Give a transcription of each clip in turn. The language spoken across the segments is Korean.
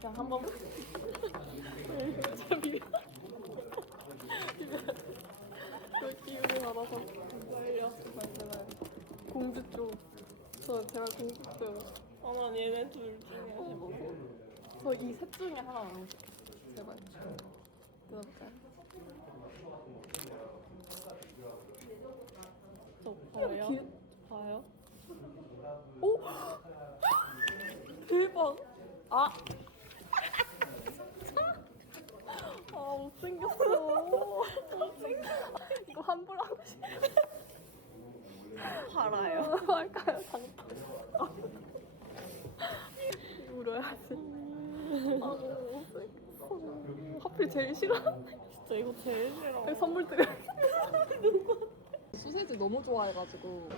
그냥 한번 저 비벼 저 기운이 받아서 빨려 제발 공주 쪽저 제발 공주 쪽아난 얘네 둘 중에 해보고 저이 셋 중에 하나 싶어 제발 그럴까요? 저 봐요? 봐요? 오! 대박! 아! 아, 못생겼어. 못생겼어. 이거 환불 하고 싶어. 팔아요. 할까요? 장터. 울어야지. 아, 너무 못생겼어. 하필 제일 싫어하는 진짜 이거 제일 싫어. 선물 드려야겠다. 소세지 너무 좋아해가지고.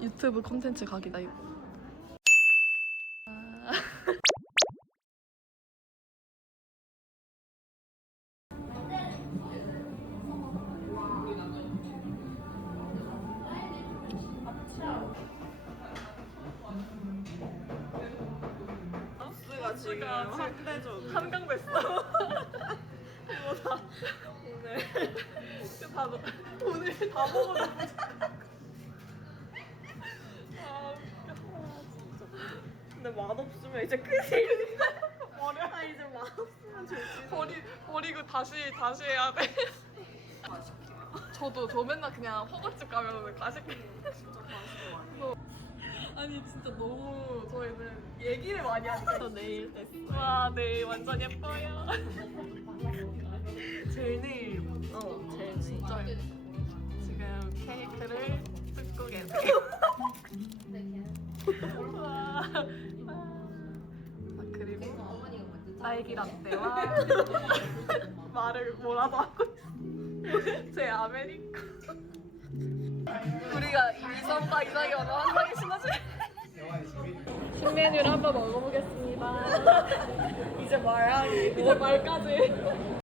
유튜브 콘텐츠 각이다 이거. 한강 됐어. 이거 다. 오늘 다 먹- 오늘 다 먹어놓고. 근데 맛없으면 이제 큰일인데. 버려야 이제 맛없으면 좋지. 버리 버리고 다시 다시 해야 돼. 저도 저 맨날 그냥 허거집 가면 가식게. 아니 진짜 너무 저희는 얘기를 많이 하니까 저 내일 됐어. 와, 네, 완전 예뻐요. 제일 내일. 어, 제일 진짜 지금 케이크를 뜯고 계세요. 와. 아, 그리고 딸기 라떼와 말을 뭐라도 하고 있어. 제 아메리카. 우리가 이성과 이성이 어느 한 방에 신어줄 신메뉴를 한번 먹어보겠습니다. 이제 말하기. 이제 말까지.